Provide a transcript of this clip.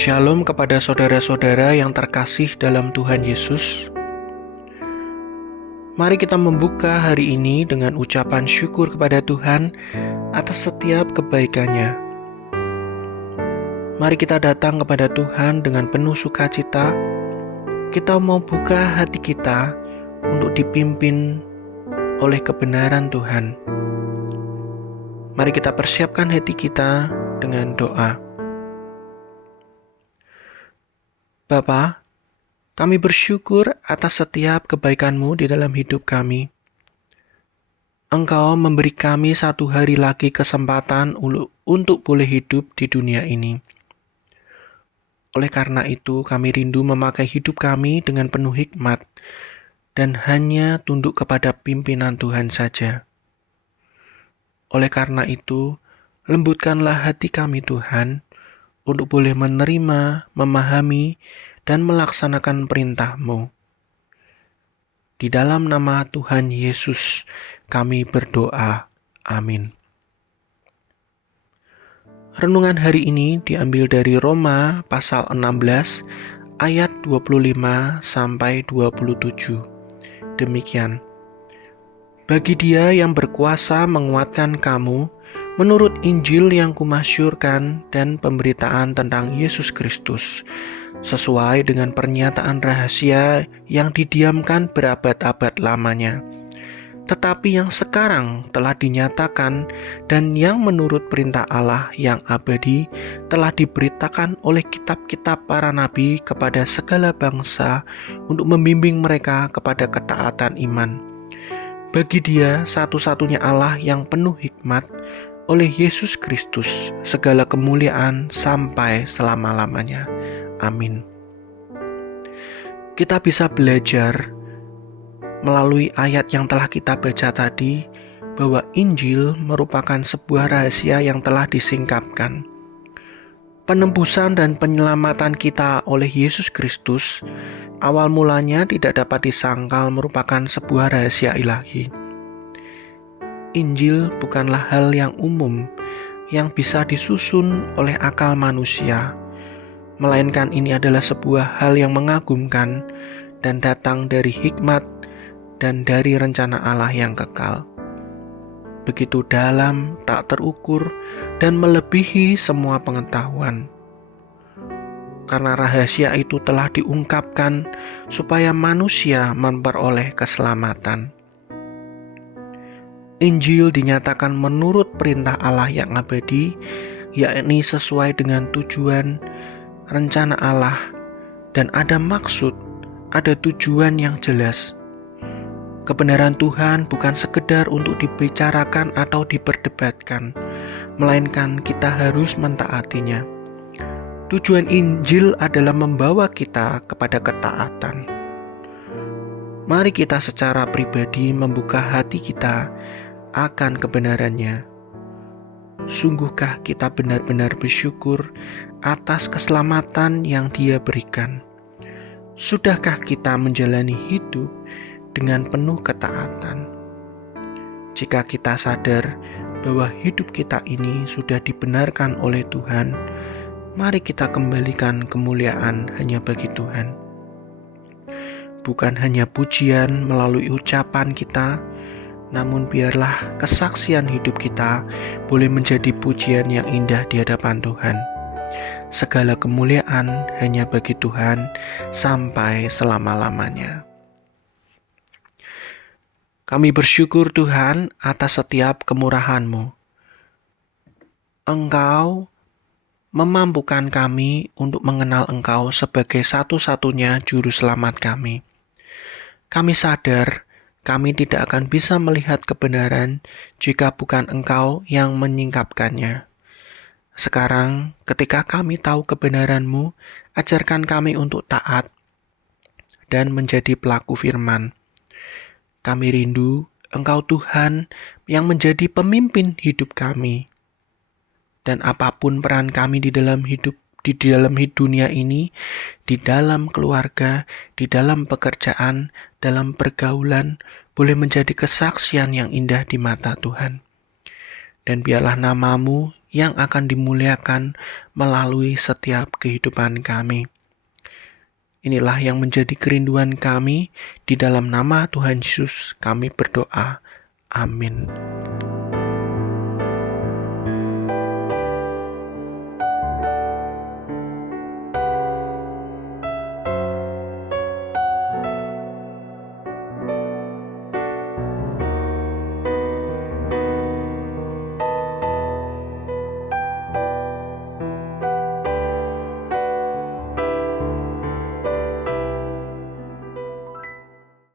Shalom kepada saudara-saudara yang terkasih dalam Tuhan Yesus. Mari kita membuka hari ini dengan ucapan syukur kepada Tuhan atas setiap kebaikan-Nya. Mari kita datang kepada Tuhan dengan penuh sukacita. Kita mau buka hati kita untuk dipimpin oleh kebenaran Tuhan. Mari kita persiapkan hati kita dengan doa. Bapa, kami bersyukur atas setiap kebaikan-Mu di dalam hidup kami. Engkau memberi kami satu hari lagi kesempatan untuk boleh hidup di dunia ini. Oleh karena itu, kami rindu memakai hidup kami dengan penuh hikmat dan hanya tunduk kepada pimpinan Tuhan saja. Oleh karena itu, lembutkanlah hati kami Tuhan, untuk boleh menerima, memahami, dan melaksanakan perintah-Mu. Di dalam nama Tuhan Yesus, kami berdoa. Amin. Renungan hari ini diambil dari Roma pasal 16 ayat 25 sampai 27. Demikian. Bagi Dia yang berkuasa menguatkan kamu menurut Injil yang kumasyurkan dan pemberitaan tentang Yesus Kristus, sesuai dengan pernyataan rahasia yang didiamkan berabad-abad lamanya, tetapi yang sekarang telah dinyatakan dan yang menurut perintah Allah yang abadi telah diberitakan oleh kitab-kitab para nabi kepada segala bangsa untuk membimbing mereka kepada ketaatan iman. Bagi Dia satu-satunya Allah yang penuh hikmat, oleh Yesus Kristus segala kemuliaan sampai selama-lamanya. Amin. Kita bisa belajar melalui ayat yang telah kita baca tadi bahwa Injil merupakan sebuah rahasia yang telah disingkapkan. Penembusan dan penyelamatan kita oleh Yesus Kristus awal mulanya tidak dapat disangkal merupakan sebuah rahasia ilahi. Injil bukanlah hal yang umum yang bisa disusun oleh akal manusia, melainkan ini adalah sebuah hal yang mengagumkan dan datang dari hikmat dan dari rencana Allah yang kekal. Begitu dalam, tak terukur, dan melebihi semua pengetahuan. Karena rahasia itu telah diungkapkan supaya manusia memperoleh keselamatan. Injil dinyatakan menurut perintah Allah yang abadi, yakni sesuai dengan tujuan, rencana Allah, dan ada maksud, ada tujuan yang jelas. Kebenaran Tuhan bukan sekedar untuk dibicarakan atau diperdebatkan, melainkan kita harus mentaatinya. Tujuan Injil adalah membawa kita kepada ketaatan. Mari kita secara pribadi membuka hati kita akan kebenarannya. Sungguhkah kita benar-benar bersyukur atas keselamatan yang Dia berikan? Sudahkah kita menjalani hidup dengan penuh ketaatan? Jika kita sadar bahwa hidup kita ini sudah dibenarkan oleh Tuhan, mari kita kembalikan kemuliaan hanya bagi Tuhan. Bukan hanya pujian melalui ucapan kita, namun biarlah kesaksian hidup kita boleh menjadi pujian yang indah di hadapan Tuhan. Segala kemuliaan hanya bagi Tuhan sampai selama-lamanya. Kami bersyukur Tuhan atas setiap kemurahan-Mu. Engkau memampukan kami untuk mengenal Engkau sebagai satu-satunya juru selamat kami. Kami sadar kami tidak akan bisa melihat kebenaran jika bukan Engkau yang menyingkapkannya. Sekarang, ketika kami tahu kebenaran-Mu, ajarkan kami untuk taat dan menjadi pelaku firman. Kami rindu Engkau Tuhan yang menjadi pemimpin hidup kami. Dan apapun peran kami di dalam dunia ini, di dalam keluarga, di dalam pekerjaan, dalam pergaulan, boleh menjadi kesaksian yang indah di mata Tuhan. Dan biarlah nama-Mu yang akan dimuliakan melalui setiap kehidupan kami. Inilah yang menjadi kerinduan kami. Di dalam nama Tuhan Yesus kami berdoa. Amin.